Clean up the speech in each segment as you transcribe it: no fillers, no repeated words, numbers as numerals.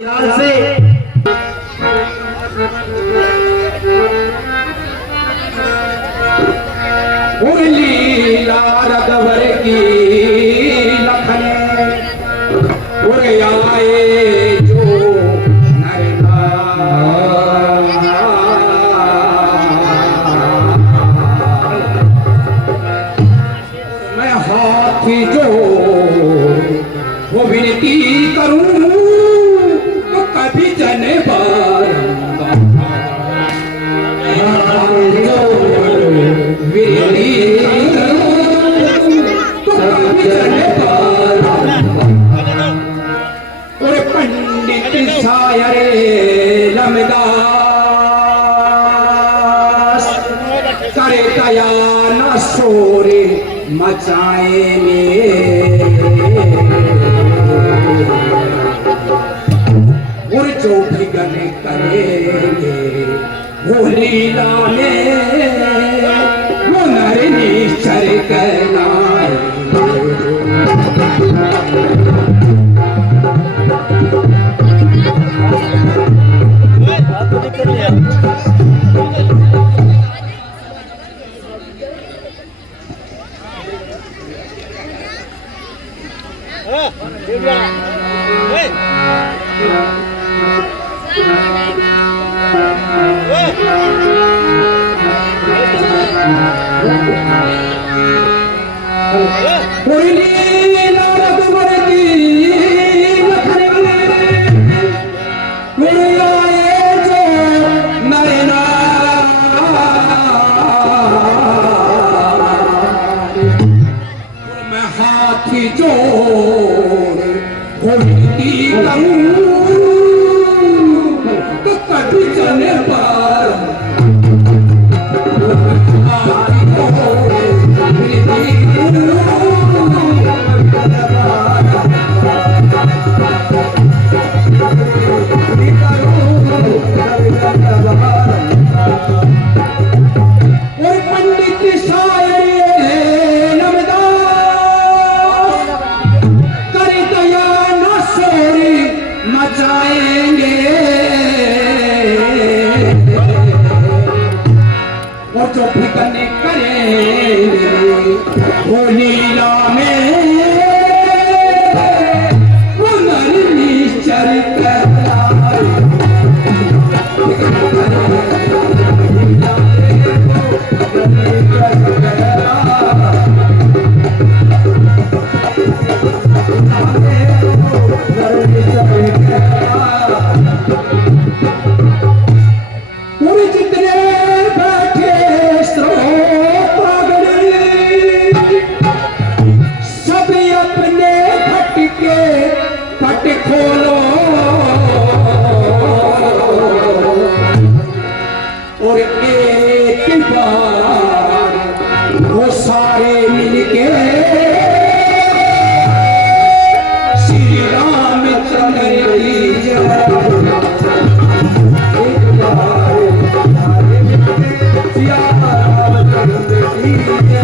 से लीला रघुवर की लखन उरे आए जो मैं हाथी जो वो विनती करूं तो कभी जने करे दया न शोरे मचाएंगे और जो भी गने करेंगे वो लीला में वो नर निश्चर कहलाएंगे। जो होती तो कभी चले पार जो भी करने करेंगे वो लीला में वो नर निश्चर खोलो और एक बार वो सारे मिलके श्री रामचंद्र की जय। एक बार श्री रामचंद्र की जय।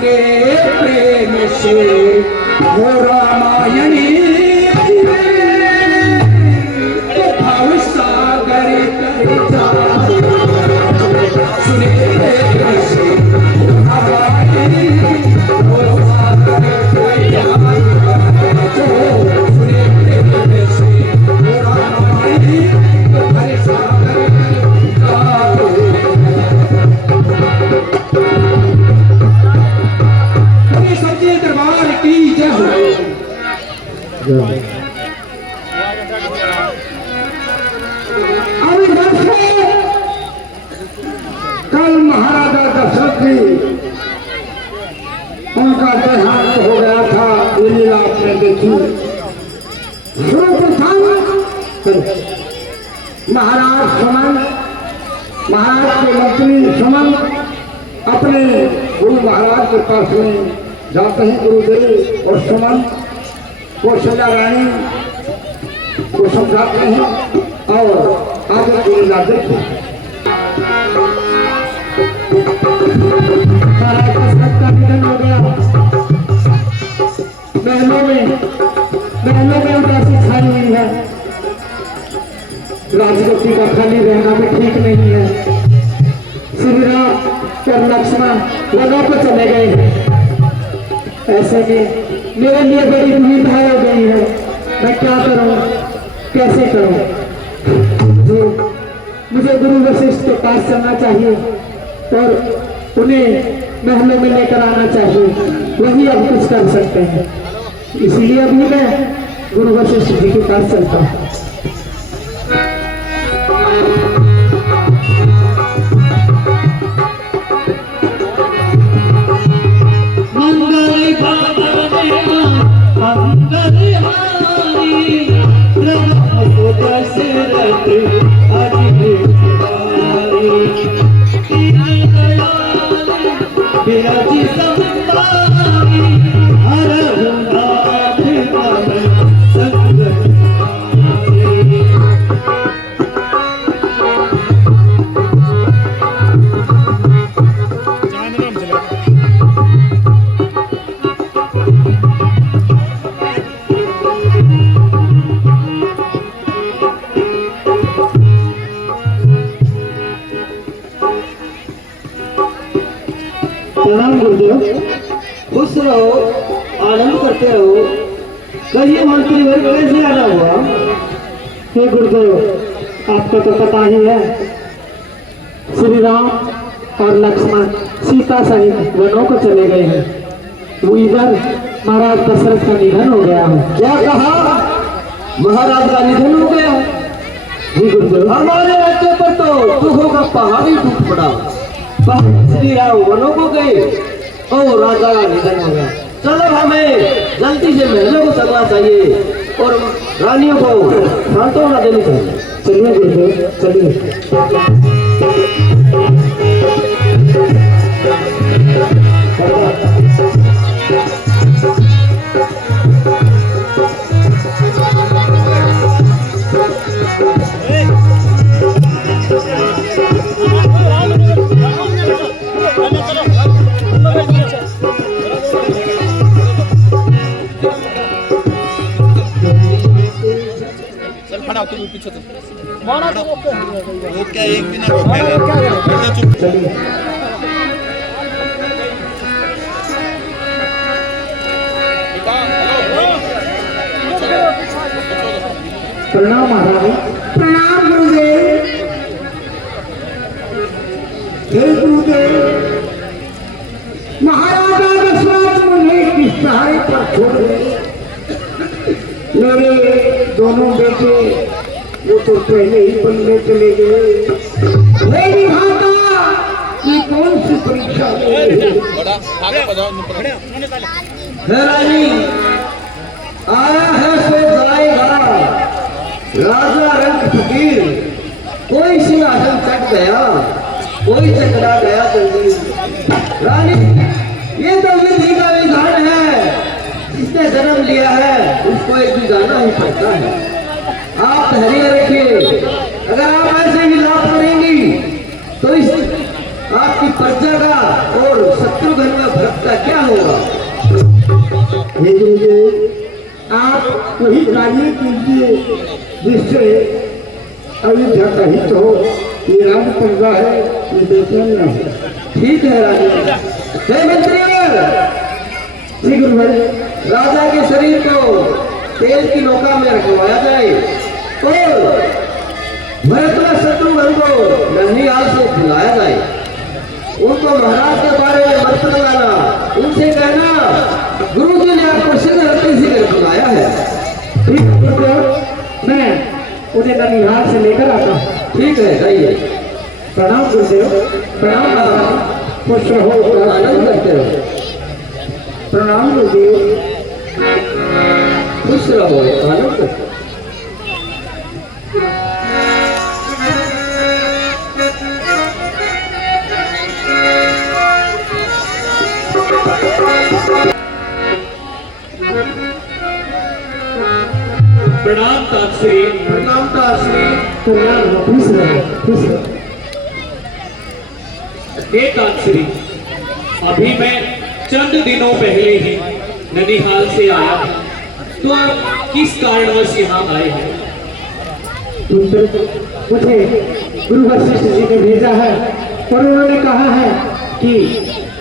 सुने प्रेम से वो रामायणी तो भाव सागर कर जा सुने प्रेम से रामायणी वो सागर कर जा सुने प्रेम से वो रामायणी तो भाव सागर सच्चे दरबार की जय हो। कल महाराजा दशरथ जी उनका देहांत हो गया था। ये लीला आपने देखी। सर्वप्रथम महाराज सुमन, महाराज के मंत्री सुमन अपने गुरु महाराज के पास में जाते हैं। गुरुदेव और सुमन कौशल्या रानी को समझाते हैं और आगे की लीला देखते का निधन हो गया। महलों में उनका सिखाई हुई है। राजगद्दी का खाली रहना भी ठीक नहीं है। श्री राम और लक्ष्मण वनों को चले गए हैं। ऐसे में मेरे लिए बड़ी दुविधा हो गई है। मैं क्या करूं, कैसे करूं। जो मुझे गुरु वशिष्ठ के पास चलना चाहिए और उन्हें महलों में लेकर आना चाहिए। वही अब कुछ कर सकते हैं। इसलिए अभी मैं गुरु वशिष्ठ जी के पास चलता हूँ। प्रणाम गुरुदेव। खुश रहो, आनंद करते रहो। कहिए मंत्री वर्ग कैसे आना हुआ? हे गुरुदेव, आपको तो पता ही है, श्री राम और लक्ष्मण सीता सहित वनों को चले गए हैं। वो इधर महाराज दशरथ का निधन हो गया है। क्या कहा? महाराज का निधन हो गया? जी गुरुदेव। हमारे राज्य पर तो दुखों का पहाड़ ही टूट पड़ा। श्री राम वनों को गए और राजा का निधन हो गया। चलो हमें जल्दी से महलों को चलना चाहिए और रानियों को सांत्वना देनी चाहिए। चलिए गुरुदेव, चलिए। पीछे तो वो क्या एक भी ना रोक चलिए। प्रणाम महाराज। प्रणाम गुरुदेव। हे गुरुदेव, महाराजा दशरथ मुझे किस सहारे पर छोड़ गए। मेरे दोनों बेटे वो तो पहले ही बनने चले गए। मेरी माता की कौन सी परीक्षा रानी आया है सो जाएगा। राजा रंग फकीर, कोई सिंहासन चढ़ गया, कोई चकरा गया जल्दी। रानी ये तो विधि का विधान है। जिसने जन्म लिया है उसको एक भी जाना ही पड़ता है। आप धैर्य रखिए। अगर आप ऐसे ही लाभ करेंगी तो इस आपकी प्रजा का और शत्रुघ्न में भरत का क्या हे गुरुदेव, आप वही कार्य कीजिए जिससे अयोध्या का हित हो। ये राज प्रजा है, ये बेचैन न हो। ठीक है राजा। हे मंत्री, जी गुरुवर। राजा के शरीर को तेल की नौका में रखवाया जाए और भरत शत्रुघ्न को ननिहाल से बुलाया जाए। उनको महाराज के बारे में मंत्र लाना, उनसे कहना गुरु जी ने आपको शीघ्र शीघ्र बुलाया है। ठीक है गुरुदेव, मैं उन्हें ननिहाल से लेकर आता हूँ। ठीक है, जाइए। प्रणाम गुरुदेव। प्रणाम। खुश रहो, आनंद करते रहो। प्रणाम गुरुदेव। खुश रहो, आनंद करते रहो। प्रणाम तात्श्री। प्रणाम ताश्री। प्रणाम। खुश रहो, खुश रहो। हे तात्श्री, अभी मैं चंद दिनों पहले ही ननिहाल से आया हूँ, तो आप किस कारणवश यहाँ आए हैं? पुत्र, मुझे गुरु वशिष्ठ जी ने भेजा है और उन्होंने कहा है कि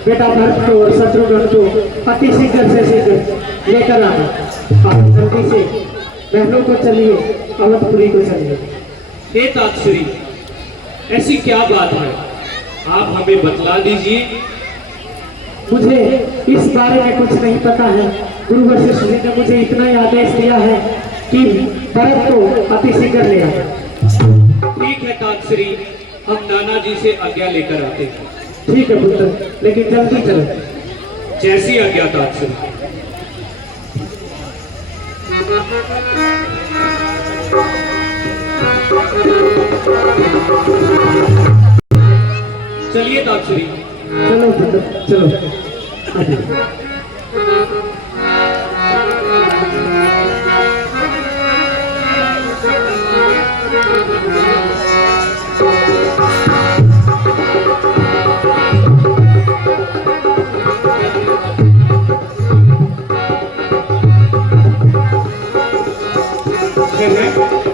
बेटा भरत को और शत्रुघ्न को अति शीघ्र से शीघ्र लेकर आना। आप जल्दी से बहनों को चलिए, अवधपुरी को चलिए। हे तात्श्री, ऐसी क्या बात है, आप हमें बतला दीजिए। मुझे इस बारे में कुछ नहीं पता है। गुरु वशिष्ठ जी ने मुझे इतना ही आदेश दिया है कि भरत को अति शीघ्र ले आए। ठीक है तात्श्री, हम नाना जी से आज्ञा लेकर आते हैं। ठीक है पुत्र, लेकिन जल्दी चलो। जैसी आज्ञा तात्श्री। चलिए तात्श्री। चलो पुत्र, चलो। आगे।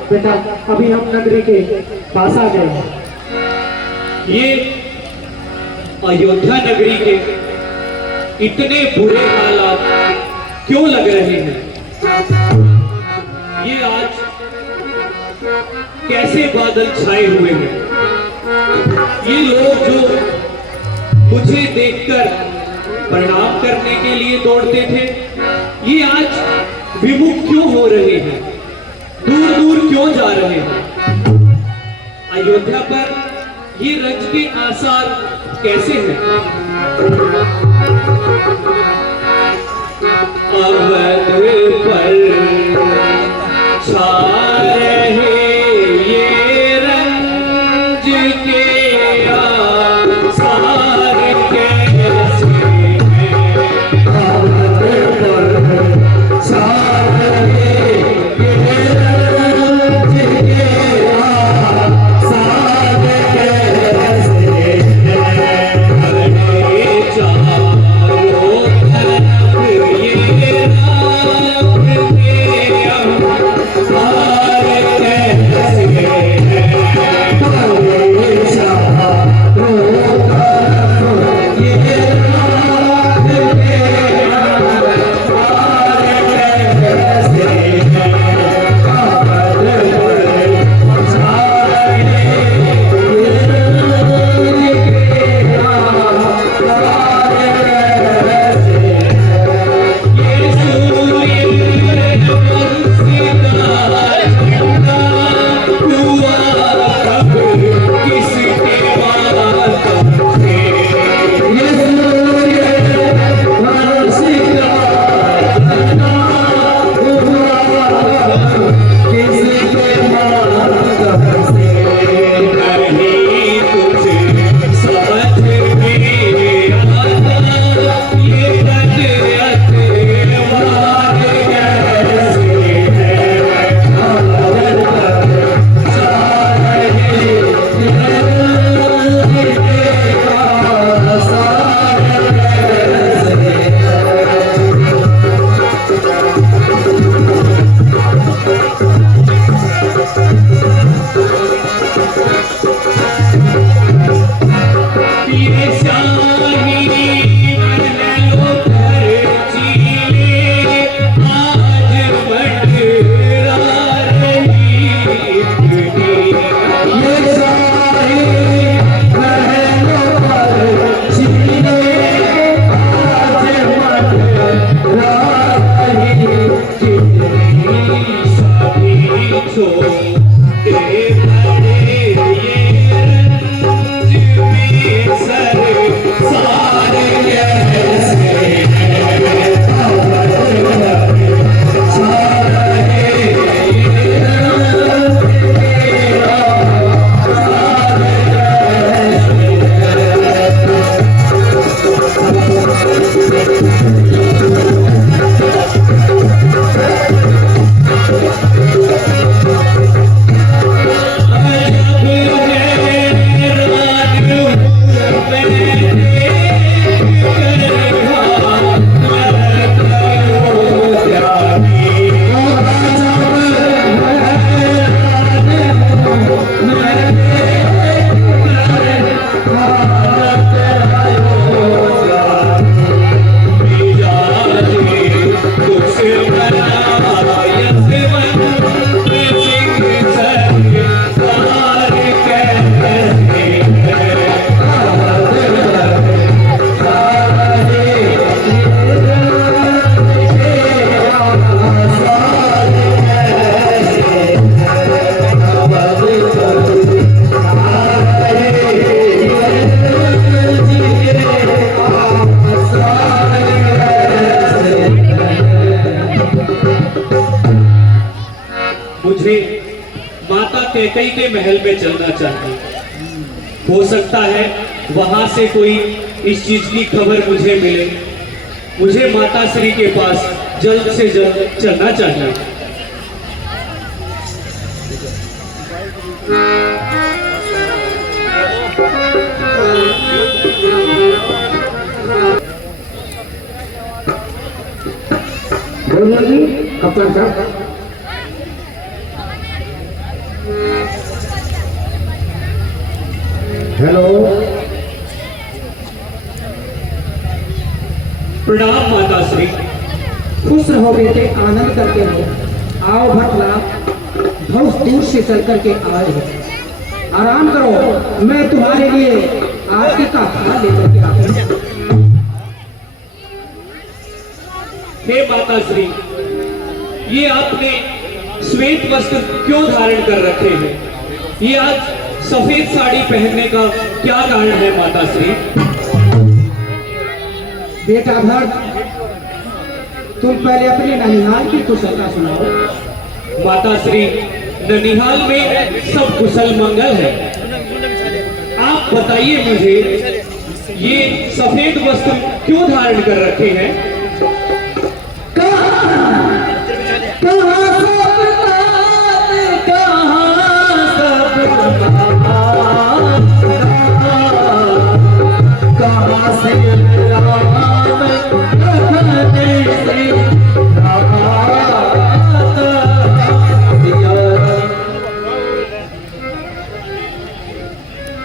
बेटा, अभी हम नगरी के पास आ गए हैं। ये अयोध्या नगरी के इतने बुरे हालात क्यों लग रहे हैं? ये आज कैसे बादल छाए हुए हैं? ये लोग जो मुझे देखकर प्रणाम करने के लिए दौड़ते थे, ये आज विमुख क्यों हो रहे हैं? दूर दूर क्यों जा रहे हैं? अयोध्या पर ये रंज के आसार कैसे हैं? अवध पर छा रहे ये रंज के आसार कैसे हैं? अवध पर छा रहे ये रंज के आसार कैसे हैं? चाह कैकई के महल में चलना चाहिए। हो सकता है वहां से कोई इस चीज की खबर मुझे मिले। मुझे माता श्री के पास जल्द से जल्द चलना चाहिए। बोलिए जी कप्तान साहब। हेलो, प्रणाम माता श्री। खुश रहो बेटे, आनंद करके रहो। आओ भटला, बहुत दूर से चल करके आए हो, आराम करो। मैं तुम्हारे लिए आरती का खाना लेकर के आऊंगा। हे माता श्री, ये आपने श्वेत वस्त्र क्यों धारण कर रखे हैं? ये आज सफेद साड़ी पहनने का क्या कारण है माता श्री? बेटा भक्त, तुम पहले अपने ननिहाल की कुशलता सुनाओ। माता श्री, ननिहाल में सब कुशल मंगल है। आप बताइए मुझे, ये सफेद वस्त्र क्यों धारण कर रखे हैं?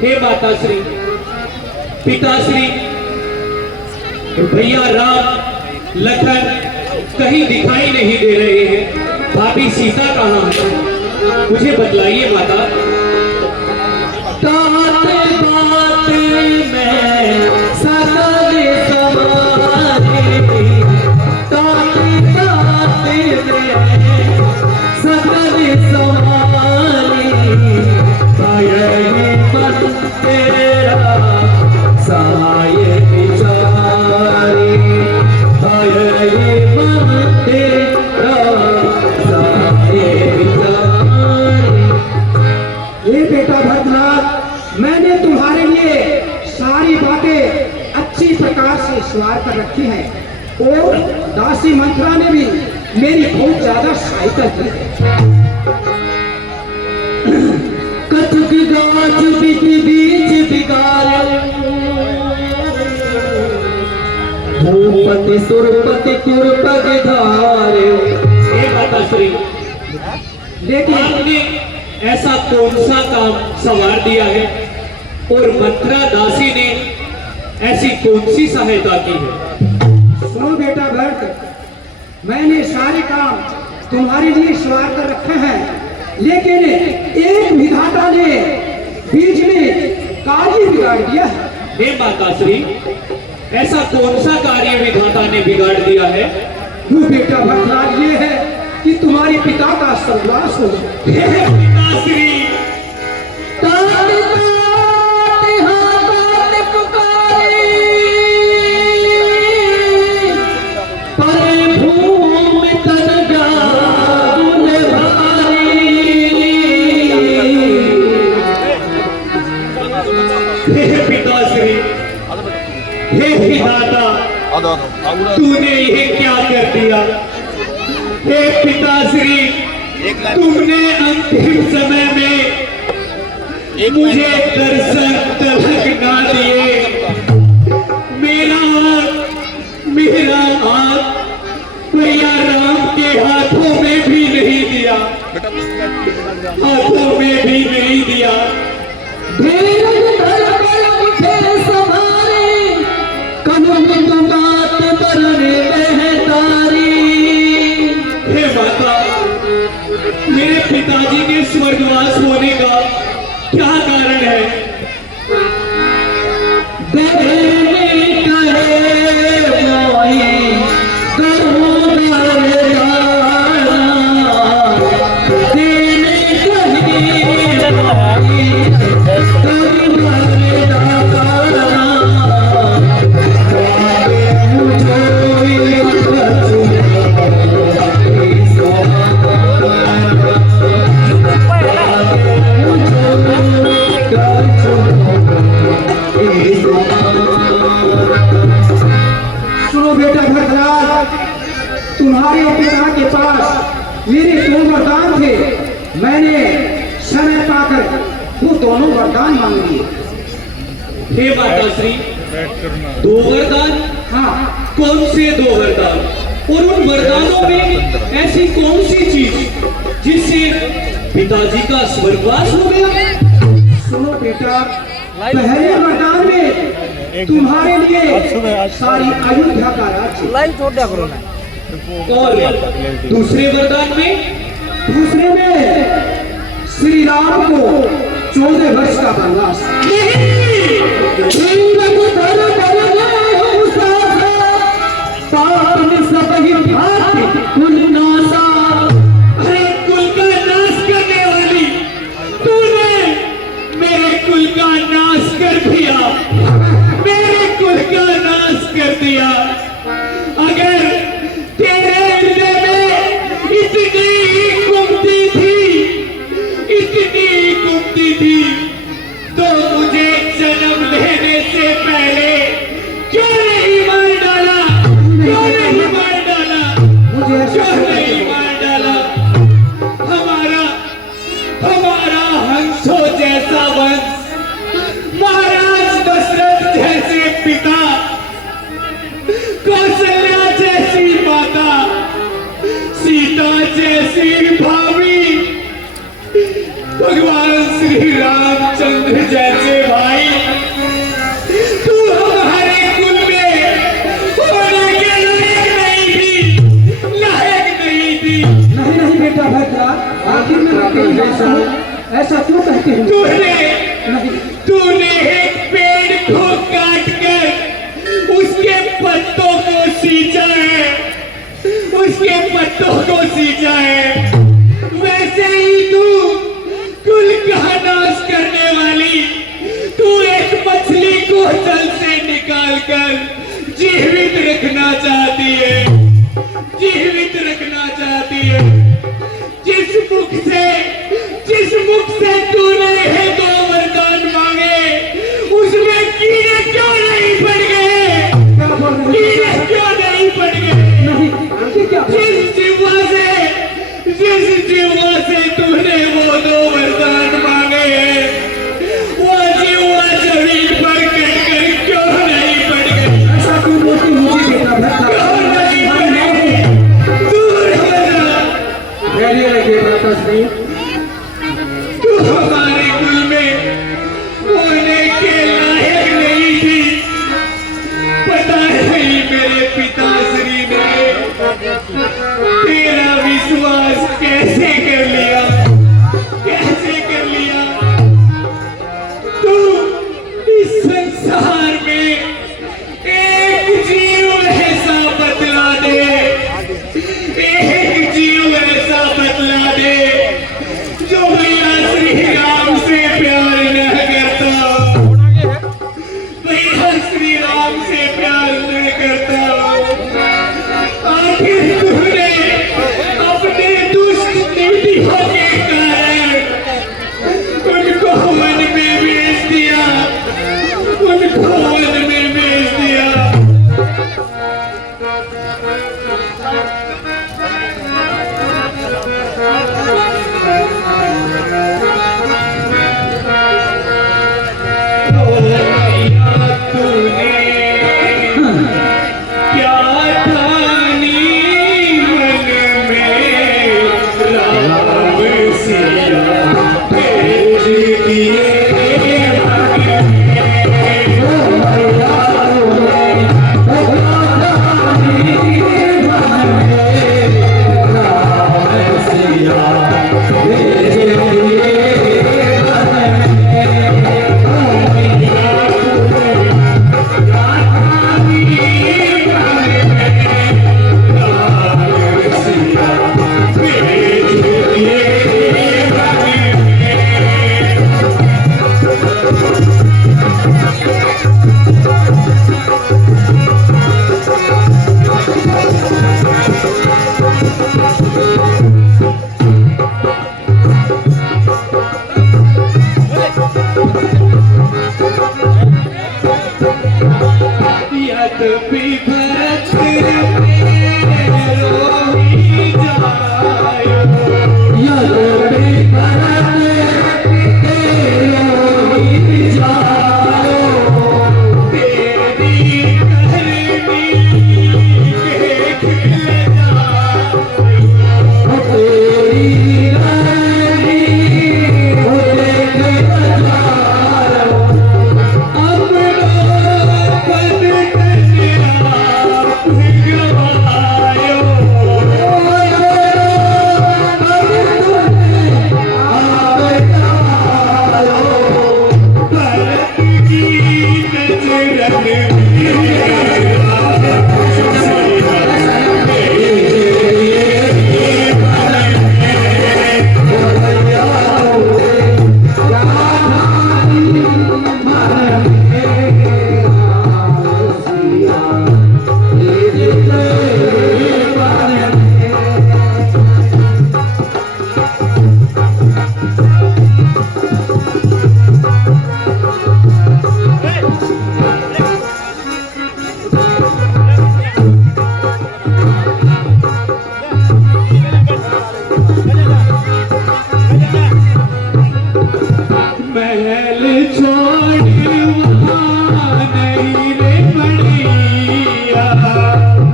हे माता श्री, पिताश्री, भैया राम लखन कहीं दिखाई नहीं दे रहे हैं। भाभी सीता कहाँ है? मुझे बतलाइए माता। ये बेटा भरतनाथ, मैंने तुम्हारे लिए सारी बातें अच्छी प्रकार से सवार कर रखी है, और दासी मंत्रा ने भी मेरी बहुत ज्यादा सहायता की है। कथक गाछ बीच बीच बिगाड़, भूपति सुरपति कुरपग धारे। हे माता श्री, लेकिन आपने ऐसा कौन सा काम सवार दिया है और मंत्रा दासी ने ऐसी कौन सी सहायता की है? सुनो बेटा भरत, मैंने सारे काम तुम्हारे लिए सवार कर रखे हैं, लेकिन एक विधाता ने बीच में कार्य बिगाड़ दिया है। हे माता श्री, ऐसा कौन सा कार्य विधाता ने बिगाड़ दिया है? वो बेटा भरतनाथ, ये है कि तुम्हारे पिता का स्वर्गवास हो। पिता श्री, हे विधाता, तूने ये क्या कर दिया? हे पिताश्री, तुमने अंतिम समय में मुझे दर्शन तलक ना दिए। मेरा हाथ भैया राम के हाथों में भी नहीं दिया, हाथों में भी नहीं दिया। हे माता, मेरे पिताजी के स्वर्गवास होने का क्या कारण है? सुनो बेटा भरतलाल, तुम्हारे पिता के पास मेरे 2 वरदान थे। मैंने समय पाकर वो दोनों वरदान मांग लिए। हे माताश्री, 2 वरदान? हाँ, कौन से 2 वरदान? और उन वरदानों में ऐसी कौन सी चीज जिससे पिताजी का स्वर्गवास हो गया? सुनो बेटा, पहले वरदान में तुम्हारे लिए सारी अयोध्या का राज्य, और दूसरे वरदान में? दूसरे में श्री राम को 14 वर्ष का वनवास। अरे कुल का नाश करने वाली, तूने मेरे कुल का नाश कर दिया, मेरे कुल का नाश कर दिया। अगर तेरे हृदय में इतनी कुमति थी, इतनी कुमति थी, तो मुझे जन्म लेने से पहले क्यों नहीं मार डाला? क्यों नहीं मार डाला? क्यों नहीं मार डाला? हमारा हंसो जैसा वंश, महाराज दशरथ जैसे पिता, कौशल्या जैसी माता, सीता जैसी भाभी, भगवान श्री रामचंद्र जैसे भाई, तू हमारे कुल में होने के लायक नहीं थी, लायक नहीं थी। नहीं नहीं बेटा भरतलाल, आखिर में तेरी बात सुनो, ऐसा क्यों कहते हो? तूने एक पेड़ को काट कर उसके पत्तों को सींचा है, उसके पत्तों को सींचा है। वैसे ही तू कुल का नाश करने वाली, तू एक मछली को जल से निकाल कर जीवित रखना चाहती है, जीवित रखना चाहती है। जिस मुख से तूने ये 2 वरदान मांगे, उसमें कीड़े क्यों नहीं पड़ गए? कीड़े क्यों नहीं पड़ गए? जिस जीवा से तूने वो 2 वरदान मांगे हैं, वो जीवा जमीन पर कट कर क्यों नहीं पड़ गए? ऐसा क्यों बोलती मुझे बेटा भरतलाल?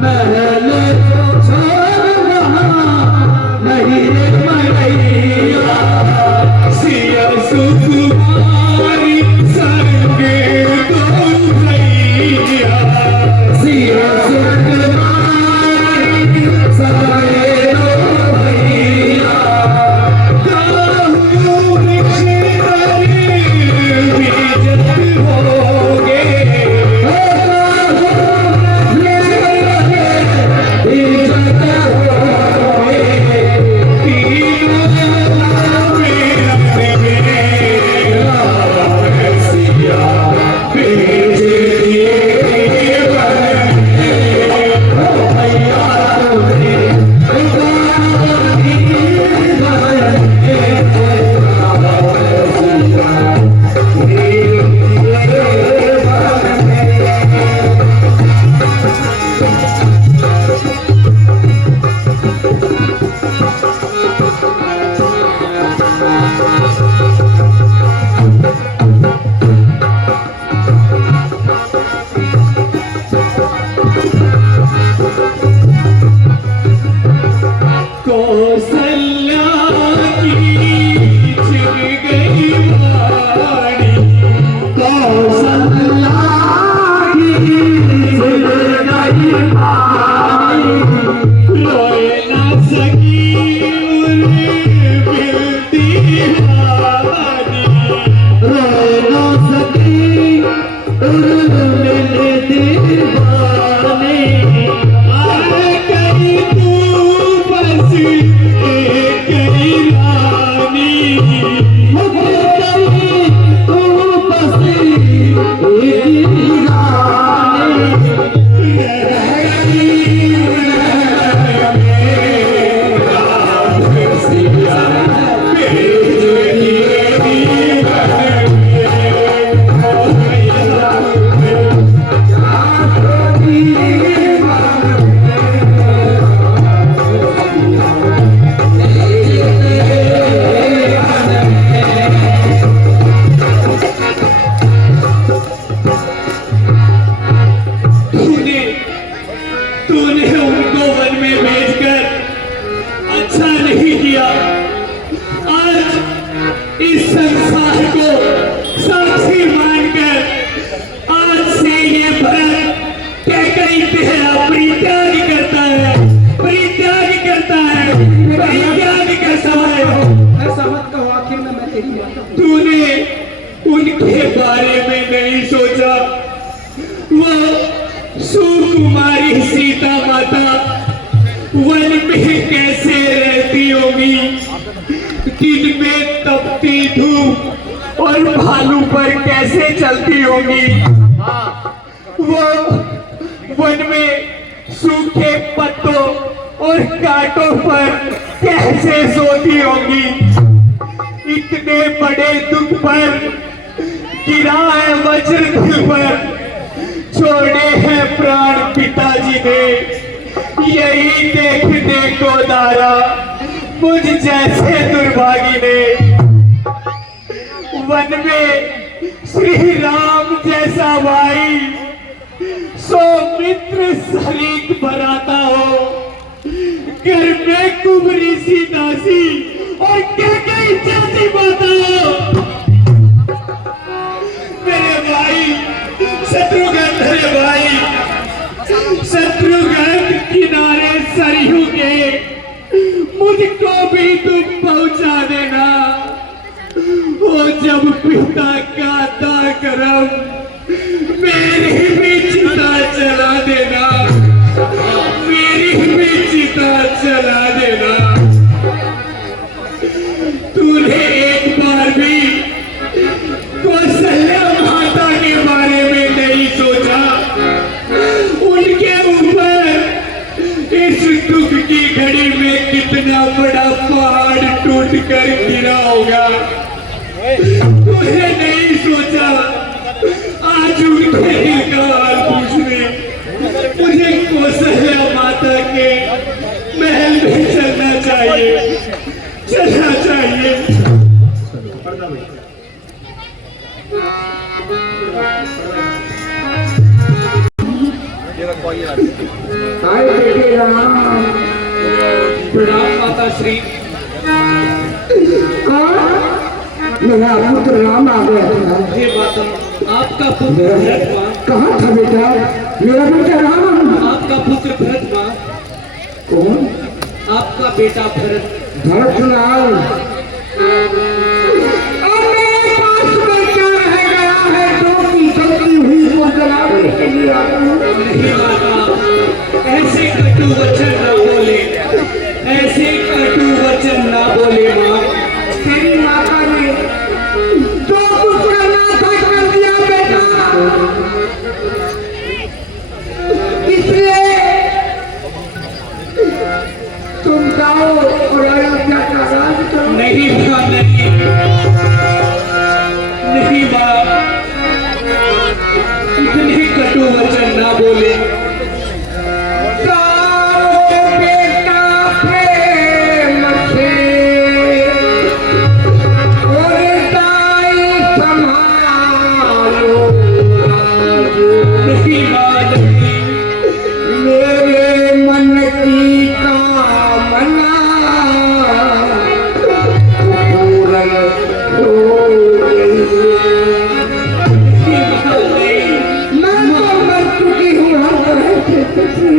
महल को छोड़ वहाँ नहीं रे मैया सिया सुकुमारी संगे दो भैया सिया सुकुमारी संगे दो भैया कौसल्या की छिप गई वाणी कौसल्या की छिप गई वाणी रोए ना सकी मिलती वाणी रोए ना सकी मिलती वाणी आए कहीं तू बस एक ही रानी मुझे कहीं तू बस एक ही रानी रह गई तूने उनको वन में भेजकर अच्छा नहीं किया। आज इस संसार को साक्षी मानकर आज से ये भरत कैकई तेरा परित्याग करता है, परित्याग करता है, परित्याग करता है। ऐसा मत कहो, आखिर में मैं तेरी माता हूं। तूने उनके बारे में नहीं सोचा। वो सुकुमारी सीता माता वन में कैसे रहती होगी, दिन में तपती धूप और भालू पर कैसे चलती होगी। वो वन में सूखे पत्तों और कांटों पर कैसे सोती होगी। इतने बड़े दुख पर गिरा है वज्र दिल पर, छोड़े हैं प्राण पिताजी ने, यही देखने को दारा मुझ जैसे दुर्भागी ने। वन में श्री राम जैसा भाई सौमित्र शरीक बनाता हो, घर में कुबरी सी दासी और कैकई जैसी माता हो। मेरे भाई शत्रुघ्न, मेरे भाई शत्रुघ्न किनारे सरयू के मुझको भी तुम पहुंचा देना। वो जब पिता का था करम मेरी भी चिता चला देना, मेरी भी चिता चला देना। तूने एक बार भी कौशल्या माता के बारे में नहीं सोचा। उनके ऊपर इस दुख की घड़ी में कितना बड़ा पहाड़ टूट कर गिरा होगा, तुझे नहीं सोचा। आज उनके दिल का हाल पूछने मुझे कौशल्या माता के महल में चलना चाहिए, चलना चाहिए। ये रखवाइए। हाय बेटे राम। प्रणाम माता श्री। कौन? मेरा पुत्र राम आ गया था। हे माता, आपका पुत्र भरत माँ। कहाँ था बेटा? मेरा बेटा राम। आपका पुत्र भरत माँ। कौन? आपका बेटा भरत। भरतलाल। और मेरे पास में क्या रह गया है जो की गलती हुई वो जलाने के लिए आया हूँ। नहीं माता, ऐसे कटु वचन ना बोले, ऐसे कटु वचन ना बोले माँ। तेरी माता ने जो कुछ करना था कर दिया बेटा। इसलिए तुम जाओ और अयोध्या का राज करो। नहीं माँ, नहीं, नहीं माँ, इतने कटु वचन ना बोले। जाओ बेटा प्रेम से और दाई संभालो राज। नहीं माँ, नहीं, मेरे मन की कामना पूरन हो गई। नहीं माँ, नहीं, मैं तो मर चुकी हूँ हर तरह से।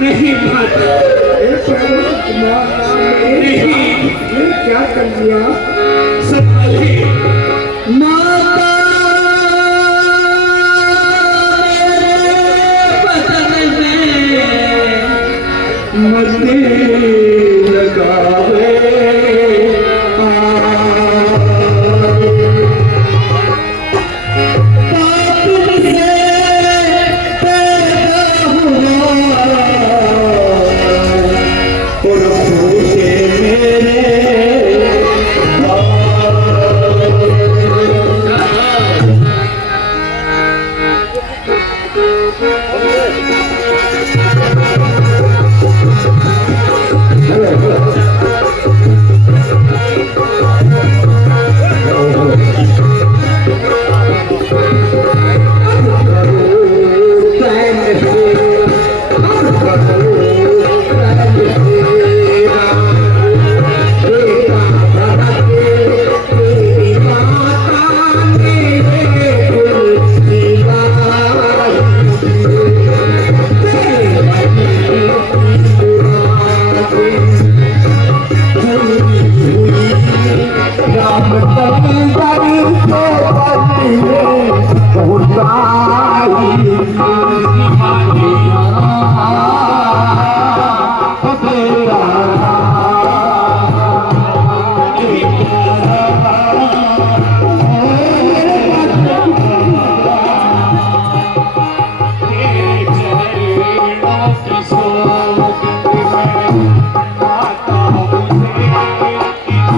नहीं माता, हे प्रभु, माता नहीं, ने क्या कर दिया? संभालिए। माता मेरे बदन में मती लगावे। पाप से पैदा हुआ और भूखे मेरे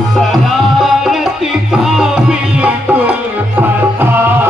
शरारत का बिल्कुल पता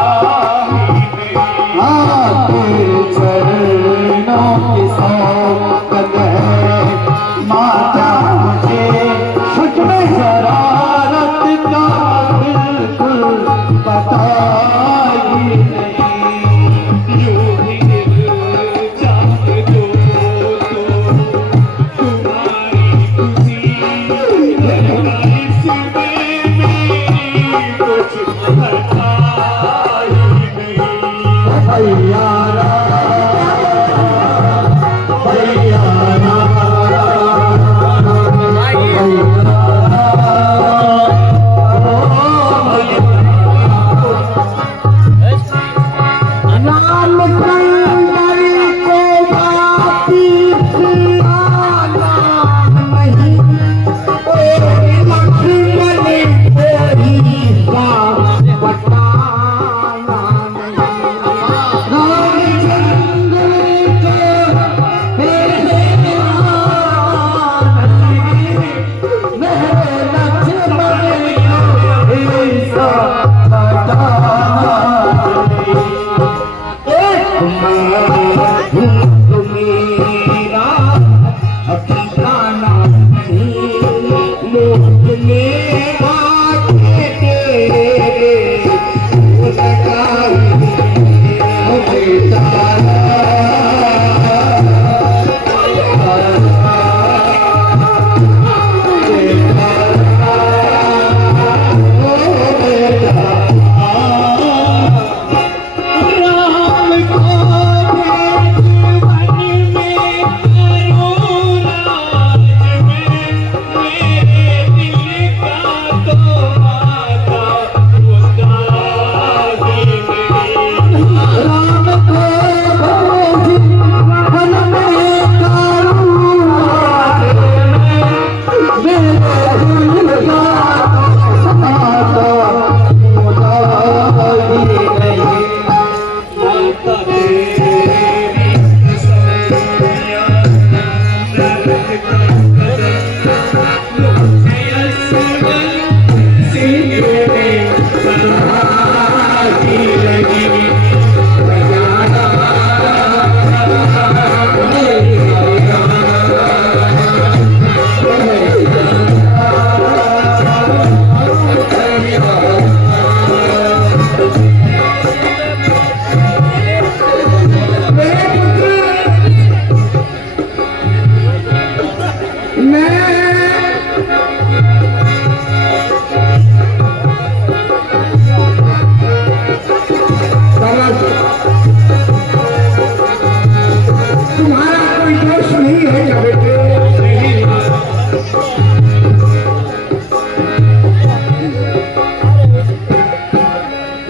तुम्हारा कोई दोष नहीं है क्या बेटे?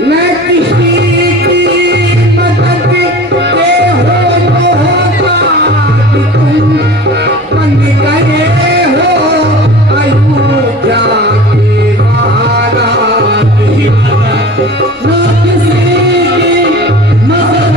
मैं किसी की मदद के हो तुम बन गए हो अयोध्या के महाराज। ना किसी की मदद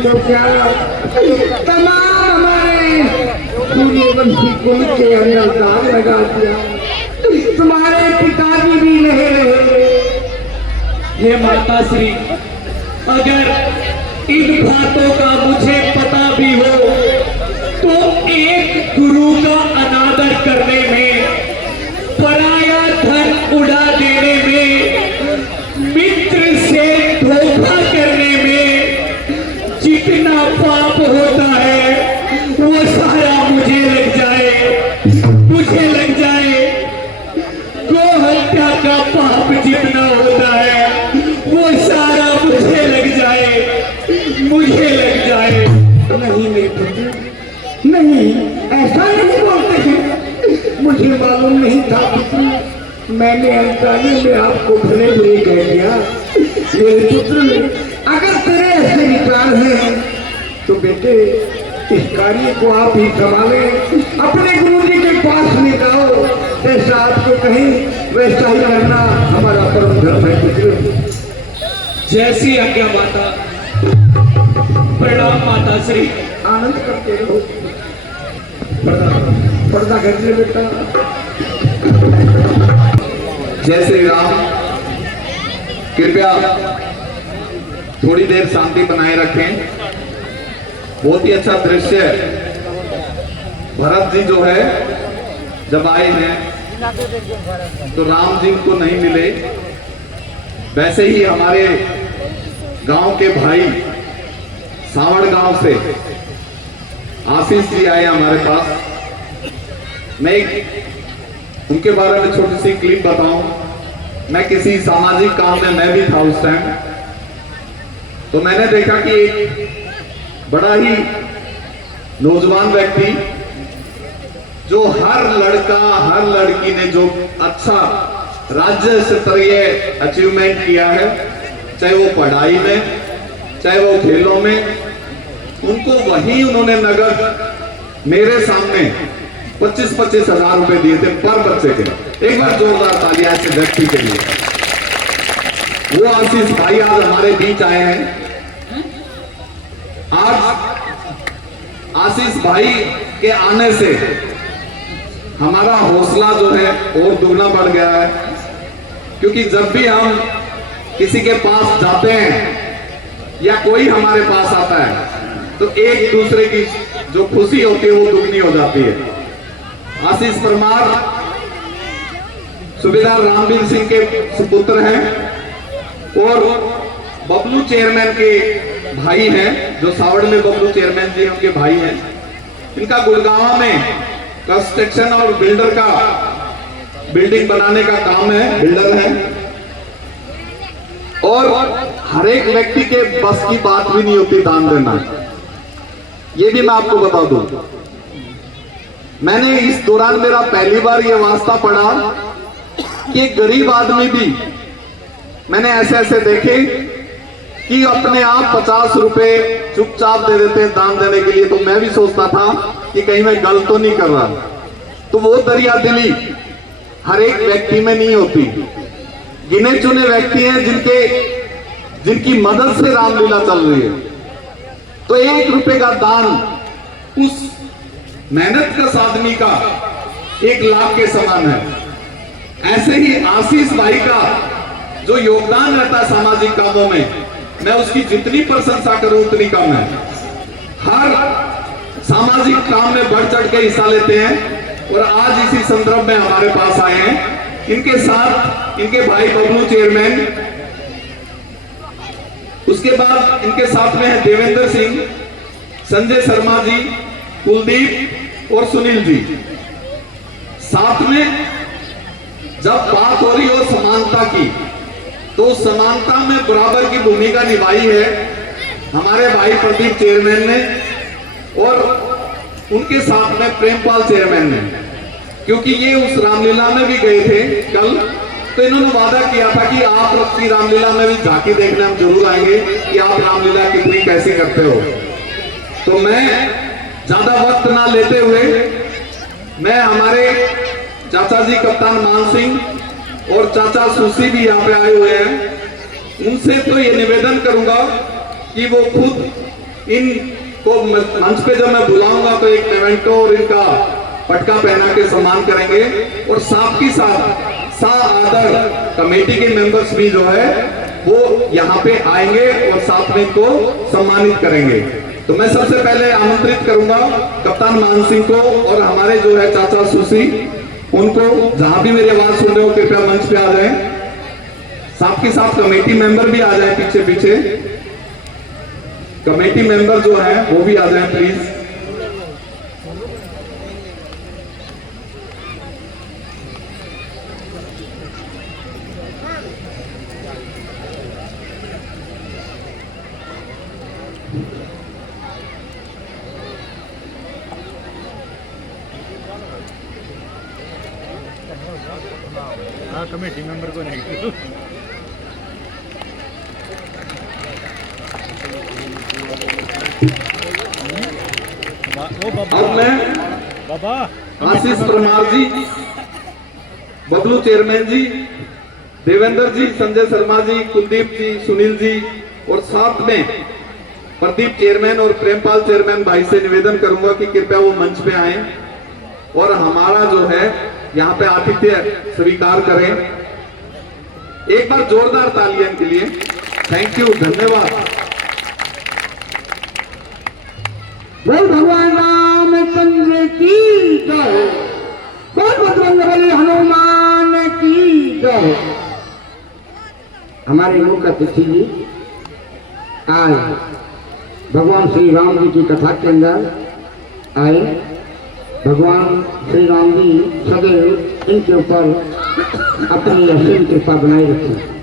तो क्या तमाम हमारे सूर्यवंशी कुल के अंदर दाग लगा दिया। तुम्हारे पिताजी भी नहीं रहे। हे माता श्री, अगर इन बातों का मुझे पता भी हो तो एक गुरु का अनादर करने में, पराया धन उड़ा देने में, मित्र से धोखा करने में जितना पाप होता है वो सारा मुझे लग जाए। गो हत्या का पाप जितना होता है वो सारा मुझे लग जाए। नहीं मेरे पुत्र, नहीं, ऐसा नहीं बोलते हैं। मुझे मालूम नहीं था पुत्र, मैंने अनजाने में आपको भले बुरे कह दिया। मेरे पुत्र, अगर तेरे ऐसे विचार हैं तो बेटे इस कार्य को आप ही संभालें। अपने गुरु जी के पास में जाओ, जैसा आपको कहें वैसा ही करना हमारा परम धर्म है पुत्र। जैसी आज्ञा माता। प्रणाम माता श्री। आनंद करते रहो। पर्दा कर ले बेटा। जय श्री राम। कृपया थोड़ी देर शांति बनाए रखें। बहुत ही अच्छा दृश्य है। भरत जी जो है जब आए हैं तो राम जी को नहीं मिले। वैसे ही हमारे गांव के भाई सावड़ गांव से आशीष जी आए हमारे पास। मैं एक उनके बारे में छोटी सी क्लिप बताऊं। मैं किसी सामाजिक काम में मैं भी था उस टाइम, तो मैंने देखा कि एक बड़ा ही नौजवान व्यक्ति, जो हर लड़का हर लड़की ने जो अच्छा राज्य स्तरीय अचीवमेंट किया है, चाहे वो पढ़ाई में चाहे वो खेलों में, उनको वही उन्होंने नगद मेरे सामने 25-25 हजार रुपए दिए थे पर बच्चे के। एक बार जोरदार तालियां ऐसे व्यक्ति के लिए। वो आशीष भाई आज हमारे बीच आए हैं। आज आशीष भाई के आने से हमारा हौसला जो है और दुगना बढ़ गया है, क्योंकि जब भी हम किसी के पास जाते हैं या कोई हमारे पास आता है तो एक दूसरे की जो खुशी होती है वो दुगनी हो जाती है। आशीष परमार सूबेदार रामवीर सिंह के सुपुत्र हैं और बबलू चेयरमैन के भाई हैं, जो सावड़ में बबलू चेयरमैन जी उनके भाई हैं। इनका गुड़गांव में कंस्ट्रक्शन और बिल्डिंग बनाने का काम है, बिल्डर है। और हर एक व्यक्ति के बस की बात भी नहीं होती दान देना, ये भी मैं आपको बता दूं। मैंने इस दौरान मेरा पहली बार ये वास्ता पड़ा कि गरीब आदमी भी मैंने ऐसे देखे कि अपने आप 50 रुपए चुपचाप दे देते हैं दान देने के लिए। तो मैं भी सोचता था कि कहीं मैं गलत तो नहीं कर रहा। तो वो दरिया दिली हर एक व्यक्ति में नहीं होती। गिने चुने व्यक्ति हैं जिनकी मदद से रामलीला चल रही है। तो 1 रुपए का दान उस मेहनत का आदमी का 1 लाख के समान है। ऐसे ही आशीष भाई का जो योगदान रहता है सामाजिक कामों में, मैं उसकी जितनी प्रशंसा करूं उतनी कम है। हर सामाजिक काम में बढ़ चढ़ के हिस्सा लेते हैं और आज इसी संदर्भ में हमारे पास आए हैं। इनके साथ इनके भाई बबलू चेयरमैन, उसके बाद इनके साथ में है देवेंद्र सिंह, संजय शर्मा जी, कुलदीप और सुनील जी। साथ में जब बात हो रही हो समानता की, तो समानता में बराबर की भूमिका निभाई है हमारे भाई प्रदीप चेयरमैन ने और उनके साथ में प्रेमपाल चेयरमैन ने। क्योंकि ये उस रामलीला में भी गए थे कल, तो इन्होंने वादा किया था कि आपकी रामलीला में भी झांकी देखने हम जरूर आएंगे कि आप रामलीला कितनी कैसी करते हो। तो मैं ज्यादा वक्त ना लेते हुए मैं हमारे चाचा जी कप्तान मान सिंह और चाचा सुशी भी यहाँ पे आए हुए हैं, उनसे तो ये निवेदन करूंगा कि वो खुद इनको मंच पे जब मैं बुलाऊंगा तो एक मेमेंटो और इनका पटका पहना के सम्मान करेंगे और साथ ही साथ आदर कमेटी के मेंबर्स भी जो है वो यहाँ पे आएंगे और साथ में इनको सम्मानित करेंगे। तो मैं सबसे पहले आमंत्रित करूंगा कप्तान मान सिंह को और हमारे जो है चाचा सुशी उनको, जहां भी मेरी आवाज सुन रहे हो कृपया मंच पे आ जाएं। साथ के साथ कमेटी मेंबर भी आ जाएं, पीछे पीछे कमेटी मेंबर जो है वो भी आ जाएं प्लीज। कमेटी मेंबर को नहीं अब मैं बाबा आशीष परमार जी, बबलू चेयरमैन जी, देवेंद्र जी, संजय शर्मा जी, कुलदीप जी, सुनील जी और साथ में प्रदीप चेयरमैन और प्रेमपाल चेयरमैन भाई से निवेदन करूंगा कि कृपया वो मंच पे आए और हमारा जो है यहाँ पे आतिथ्य स्वीकार करें। एक बार जोरदार तालियां इनके लिए। थैंक यू, धन्यवाद। बोल भगवान रामचंद्र की जय, बोल बजरंगबली हनुमान की जय। हमारे मुख्य अतिथि जी आज भगवान श्री राम जी की कथा के अंदर आए। भगवान श्री राम जी सदैव इनके ऊपर अपनी असीम कृपा बनाए रखें।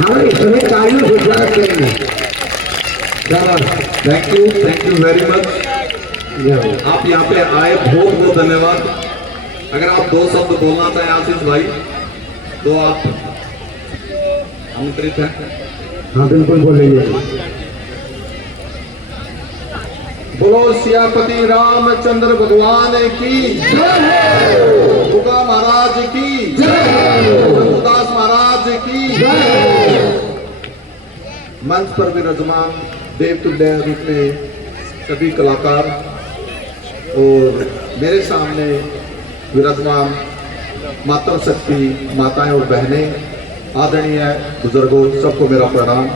हमारे सभी कार्यों से स्वागत करेंगे। Thank you very much. आप यहाँ पे आए, बहुत बहुत धन्यवाद। अगर आप दो शब्द बोलना चाहें आशीष भाई तो आप आमंत्रित हैं। हाँ बिल्कुल बोलेंगे। बोलो सियापति रामचंद्र भगवान की जय, बुगा महाराज की जय, रघुदास महाराज की जय। मंच पर विराजमान देवतुल्य रूप में सभी कलाकार और मेरे सामने विराजमान मातृशक्ति माताएं और बहनें, आदरणीय बुजुर्गों, सबको मेरा प्रणाम।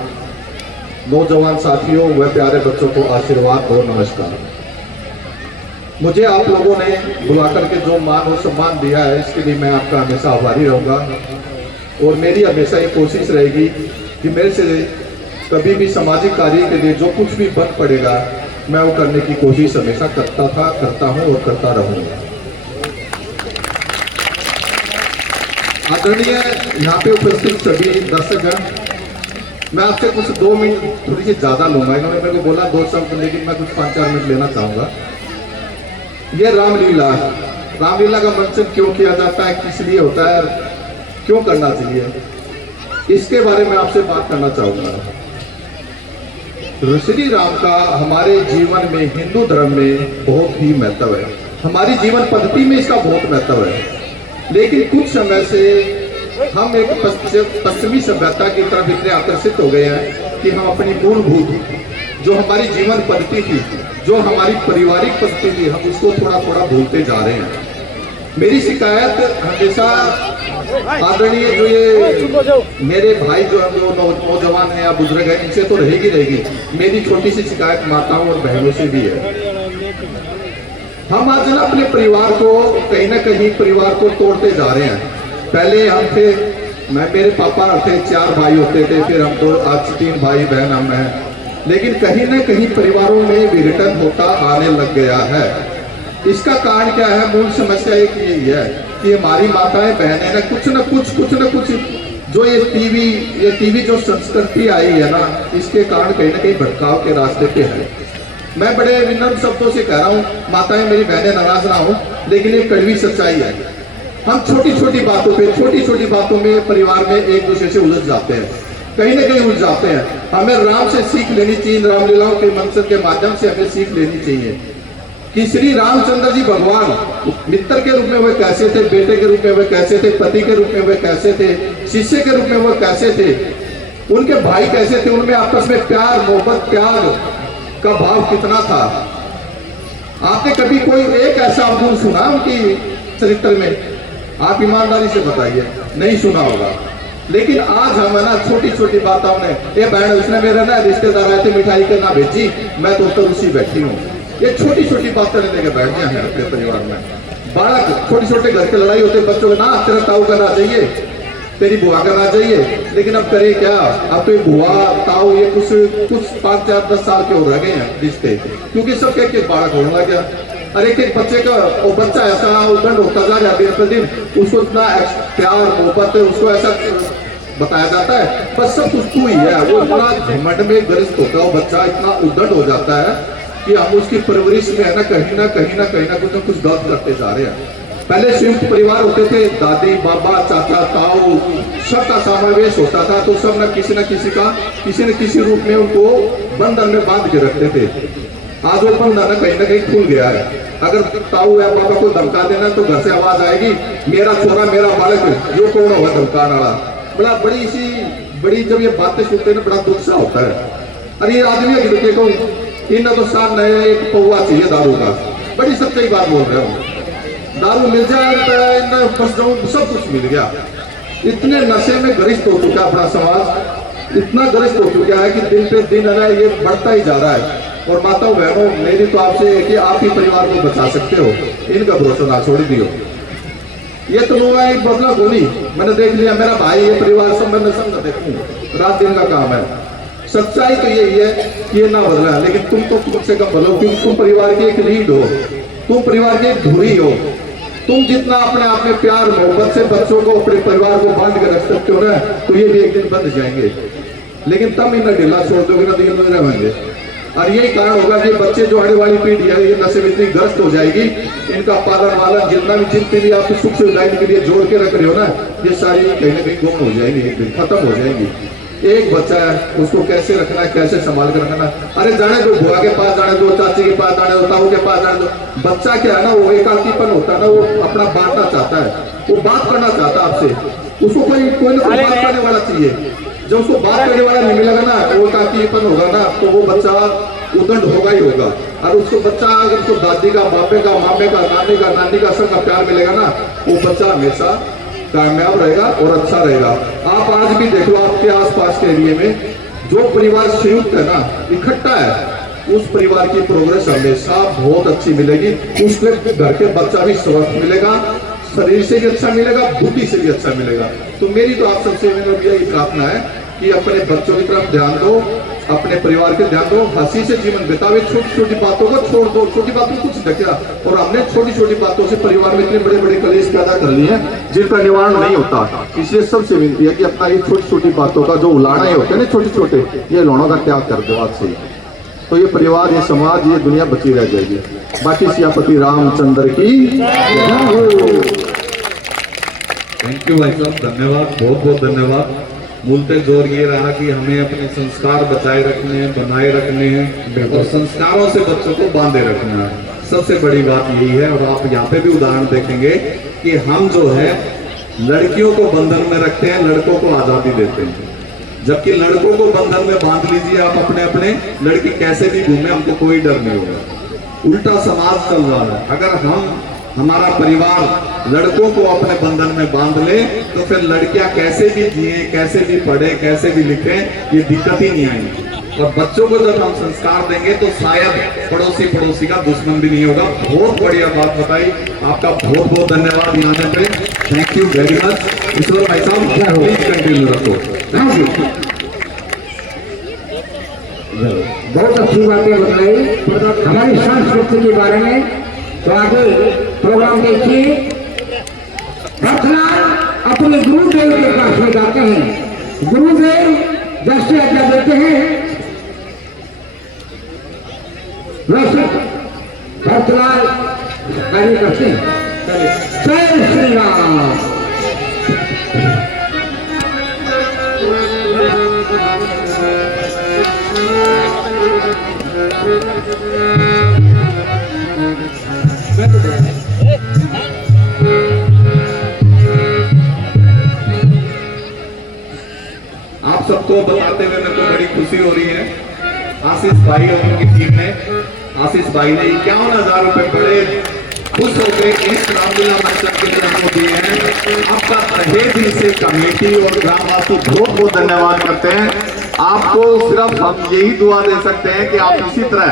नौजवान साथियों व प्यारे बच्चों को आशीर्वाद और नमस्कार। मुझे आप लोगों ने बुलाकर के जो मान और सम्मान दिया है इसके लिए मैं आपका हमेशा आभारी रहूँगा और मेरी हमेशा ये कोशिश रहेगी कि मेरे से कभी भी सामाजिक कार्य के लिए जो कुछ भी बन पड़ेगा मैं वो करने की कोशिश हमेशा करता था, करता हूँ और करता रहूँगा। आदरणीय यहाँ पे उपस्थित सभी दर्शकगण, मैं आपसे कुछ 2 मिनट थोड़ी सी ज्यादा लूंगा। इन्होंने मेरे को बोला 2 शब्द, लेकिन मैं कुछ 5-4 मिनट लेना चाहूंगा। ये रामलीला का मंचन क्यों किया जाता है, किस लिए होता है, क्यों करना चाहिए, इसके बारे में आपसे बात करना चाहूंगा। श्री राम का हमारे जीवन में, हिंदू धर्म में बहुत ही महत्व है, हमारी जीवन पद्धति में इसका बहुत महत्व है। लेकिन कुछ समय से हम एक पश्चिमी सभ्यता की तरफ इतने आकर्षित हो गए हैं कि हम अपनी मूलभूत जो हमारी जीवन पद्धति थी, जो हमारी पारिवारिक पद्धति थी, हम उसको थोड़ा थोड़ा भूलते जा रहे हैं। मेरी शिकायत हमेशा आदरणीय जो ये मेरे भाई जो हम लोग नौजवान हैं या बुजुर्ग हैं, इनसे तो रहेगी। मेरी छोटी सी शिकायत माताओं और बहनों से भी है। हम आज ना अपने परिवार को कहीं ना कहीं परिवार को तोड़ते जा रहे हैं। पहले हम थे, मेरे पापा थे, 4 भाई होते थे, फिर हम तो आज 3 भाई बहन हम हैं। लेकिन कहीं ना कहीं परिवारों में विघटन होता आने लग गया है। इसका कारण क्या है? मूल समस्या एक यही है कि हमारी माताएं बहनें कुछ न कुछ जो ये टीवी जो संस्कृति आई है ना, इसके कारण कहीं ना कहीं भटकाव के रास्ते पे है। मैं बड़े विनम्र शब्दों से कह रहा हूँ, माताएं मेरी बहनें नाराज ना हो, लेकिन ये कड़वी सच्चाई है। हम छोटी छोटी बातों में परिवार में एक दूसरे से उलझ जाते हैं, कहीं ना कहीं उलझ जाते हैं। हमें राम से सीख लेनी चाहिए, रामलीलाओं के मंचन के माध्यम से हमें सीख लेनी चाहिए कि श्री रामचंद्र जी भगवान मित्र के रूप में वह कैसे थे, बेटे के रूप में वह कैसे थे, पति के रूप में वह कैसे थे, शिष्य के रूप में वह कैसे थे, उनके भाई कैसे थे, उनमें आपस में प्यार मोहब्बत त्याग का भाव कितना था। आपने कभी कोई एक ऐसा अवगुण सुना उनकी चरित्र में? आप ईमानदारी से बताइए, नहीं सुना होगा। लेकिन आज हम है ना छोटी छोटी बातों में, ये बहन उसने मेरे ना रिश्तेदार आए थे, मिठाई करना भेजी, मैं तो उसी बैठी हूँ। ये छोटी छोटी बातें लेके बैठ गए हैं अपने परिवार में। बालक छोटे छोटे घर के लड़ाई होते, बच्चों को ना तेरा ताऊ करना चाहिए, तेरी बुआ करना चाहिए, लेकिन अब करे क्या, अब तो बुआ ताऊ ये कुछ 5, 4, 10 साल के हो रह गए हैं रिश्ते, क्योंकि सब एक बालक होने लग गया। और एक बच्चे का वो बच्चा ऐसा उदंड होता जा रहा है दिन प्रतिदिन, उसको इतना प्यार मोहब्बत उसको ऐसा बताया जाता है, बस सब कुछ तू ही है। वो इतना घमंड में ग्रस्त होता है वो बच्चा, इतना उदंड हो जाता है कि हम उसकी परवरिश में है ना कहीं ना कुछ गलत करते जा रहे हैं। पहले संयुक्त परिवार होते थे, दादी बाबा चाचा ताऊ सबका समावेश होता था, तो सब न किसी न किसी रूप में उनको बंधन में बांध के रखते थे। आज वो बंधन कहीं ना कहीं खुल गया है। अगर ताऊ या बाबा को धमका देना तो घर से आवाज आएगी, मेरा छोरा मेरा बालक, यो कौन होगा धमकाने वाला। बड़ी जब ये बातें सुनते हैं ना बड़ा दुख सा होता है। अरे ये आदमी है कहूँ इन्हें तो साथ नया एक पौवा चाहिए दारू का, बड़ी सच्चाई बात बोल रहे हो। दारू मिल जाए तो सब कुछ मिल गया। इतने नशे में ग्रस्त हो चुका अपना समाज, इतना ग्रस्त हो चुका है कि दिन पे दिन है ना ये बढ़ता ही जा रहा है। और माताओं बहनों मेरी तो आपसे है कि आप ही परिवार को बचा सकते हो, इनका भरोसा ना छोड़ दियो। ये तो लोग एक बदला गोली मैंने देख लिया, मेरा भाई ये परिवार सब मैं समझ देखूँ, रात दिन का काम है। सच्चाई तो यही है कि ये ना बदला, लेकिन तुम तो कम से कम बदलो, क्योंकि तुम परिवार की एक रीढ़ हो, तुम परिवार की एक धुरी हो। तुम जितना अपने आप में प्यार मोहब्बत से बच्चों को अपने परिवार को बांध के रख सकते हो ना, तो ये भी एक दिन बंध जाएंगे। लेकिन तब इन्हें ढीला छोड़ दोगे ना, तो ये नहीं रहेंगे। और यही कारण होगा कि बच्चे जो आने वाली पीढ़ी है ये नशे में इतनी ग्रस्त हो जाएगी, इनका पालन वालन जितनी भी आप सुख सुविधाएं के लिए जोड़ के रख रहे हो ना, ये सारी कहीं ना कहीं गुम हो जाएंगी, एक दिन खत्म हो जाएंगी। एक बच्चा है उसको कैसे रखना है, कैसे संभाल कर रखना। अरे जाने दो, बुआ के पास जाने दो, चाची के पास जाने दो, ताऊ के पास जाने दो। बच्चा क्या है ना, वो एकाकीपन होता है ना, वो अपना बांटना चाहता है, वो बात करना चाहता है आपसे, उसको कोई ना कोई बात करने वाला चाहिए। जब उसको बात करने वाला नहीं मिलेगा ना, वो एकाकीपन होगा ना, तो वो बच्चा उदंड होगा ही होगा। और उसको बच्चा अगर उसको दादी का, बापे का, मामे का, नानी का सबका प्यार मिलेगा ना, वो बच्चा हमेशा कामयाब रहेगा और अच्छा रहेगा। आप आज भी देख लो आपके आसपास के एरिया में जो परिवार संयुक्त है ना, इकट्ठा है, उस परिवार की प्रोग्रेस हमेशा बहुत अच्छी मिलेगी। उसके घर के बच्चा भी स्वस्थ मिलेगा, शरीर से भी अच्छा मिलेगा, बुद्धि से भी अच्छा मिलेगा। तो मेरी तो आप सबसे यही प्रार्थना है कि अपने बच्चों की तरफ ध्यान दो, अपने परिवार के ध्यान दो, हंसी से जीवन बितावे, छोटी छोटी बातों को छोड़ दो। छोटी बातों को कुछ देखा, और हमने छोटी छोटी बातों से परिवार में इतने बड़े बड़े कलेश पैदा कर लिए हैं जिनका निवारण नहीं होता। इसलिए सबसे विनती है कि अपना ये छोटी छोटी बातों का जो उलाड़े होते हैं ना छोटे छोटे, ये लौड़ों का त्याग कर दो आज से। तो ये परिवार, ये समाज, ये दुनिया बची रह जाएगी। बाकी सियापति रामचंद्र की जय हो। थैंक यू भाई साहब, धन्यवाद, बहुत बहुत धन्यवाद। मूलते जोर ये रहा कि हमें अपने संस्कार बचाए रखने हैं, बनाए रखने हैं, और संस्कारों से बच्चों को बांधे रखना है। सबसे बड़ी बात यही है। और आप यहाँ पे भी उदाहरण देखेंगे कि हम जो है लड़कियों को बंधन में रखते हैं, लड़कों को आजादी देते हैं। जबकि लड़कों को बंधन में बांध लीजिए आप अपने अपने, लड़की कैसे भी घूमे, हमको कोई डर नहीं होगा। उल्टा समाज चल रहा है। अगर हमारा परिवार लड़कों को अपने बंधन में बांध ले, तो फिर लड़कियां कैसे भी जिए, कैसे भी पढ़े, कैसे भी लिखें, ये दिक्कत ही नहीं आएगी। और बच्चों को जब हम संस्कार देंगे तो शायद पड़ोसी का दुश्मन भी नहीं होगा। बहुत बढ़िया बात बताई, आपका बहुत बहुत धन्यवाद यहाँ पे। Thank you very much. Ishwar भाई साहब प्लीज कंटिन्यू रखो। बहुत अच्छी बातें बताई हमारी संस्कृति के बारे में। तो आगे प्रोग्राम देखिए। वर्तमान अपने गुरुदेव के पास में जाते हैं। गुरुदेव जैसे आज्ञा देते हैं। रोशन भरतलाल कार्य करते हैं। जय श्री राम। आप सबको बताते हुए मेरे को बड़ी खुशी हो रही है। आशीष भाई और उनकी टीम ने, आशीष भाई ने 51,000 रुपए बड़े खुश होकर इस रामलीला मंचन के लिए हमको दिए हैं। आपका तहे दिल से कमेटी और ग्रामवासी बहुत बहुत धन्यवाद करते हैं। आपको सिर्फ हम यही दुआ दे सकते हैं कि आप इसी तरह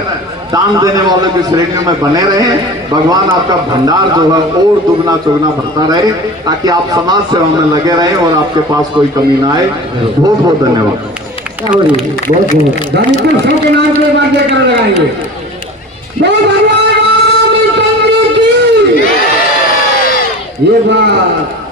दान देने वालों की श्रेणियों में बने रहें। भगवान आपका भंडार जो है और दुगना चौगना भरता रहे, ताकि आप समाज सेवा में लगे रहें और आपके पास कोई कमी ना आए। बहुत बहुत धन्यवाद। क्या हो रही है? बहुत बहुत गाजीपुर सौ के नाम पे बात लेकर लगाएंगे। ये बात